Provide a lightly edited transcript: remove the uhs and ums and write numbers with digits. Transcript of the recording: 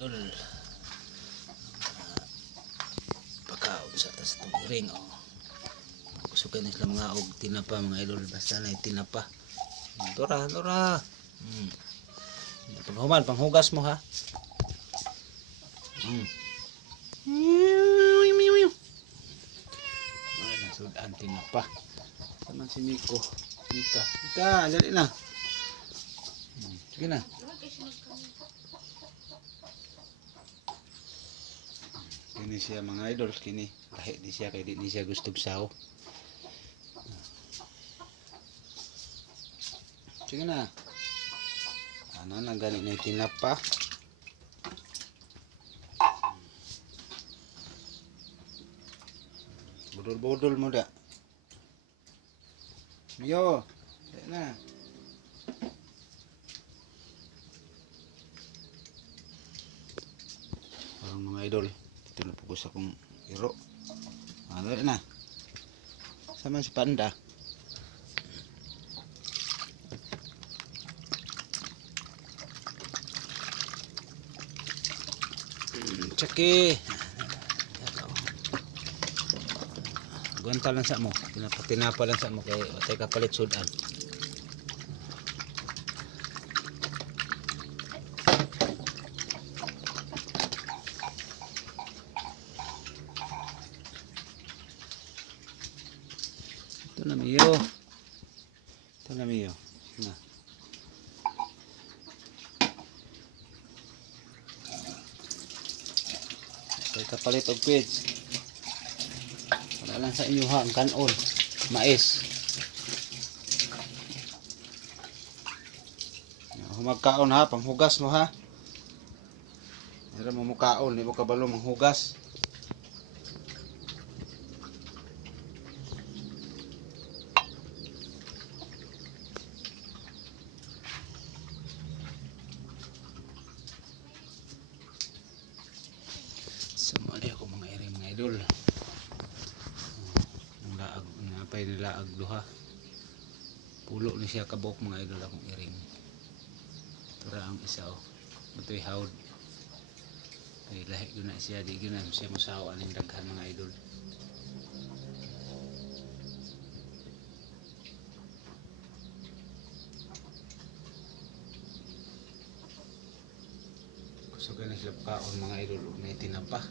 Idol, pagkaon sa tas itong ring oh. Kusukan na sila mga og tinapa mga idol, basta na tinapa. Dora. Paghuman, panghugas mo ha. Wala sudan tinapa. Saman si Miko. Mika, dali na. Sige na. Kini siya mga idol, kini lahi di siya kay di siya gustong saw. Sige na. Ano na gani na tinapa. Budol mo da. Yo, na. Mga idol, dito na po sa akong iro. Ano na? Sama si Panda. Tsaki. Gunta lang sa mo. Tinapa lang sa mo kay watay kapalit sudan. Ito na miyo. Na. Watay kapalit og page. Wala lang sa inyo ha, ang kanon, mais. Humagkaon ha, panghugas mo ha. Meron mo mukaon, di mo kabalo manghugas. Sumali ako mga idol. Napay nila agduha. Pulo ni siya kabok mga idol akong iring. Tura ang isa oh. Matoy hawd. Ay lahi guna siya, di guna siya musawa ning daghan mga idol. Kusugan na sila kaon mga idol, may tinapa.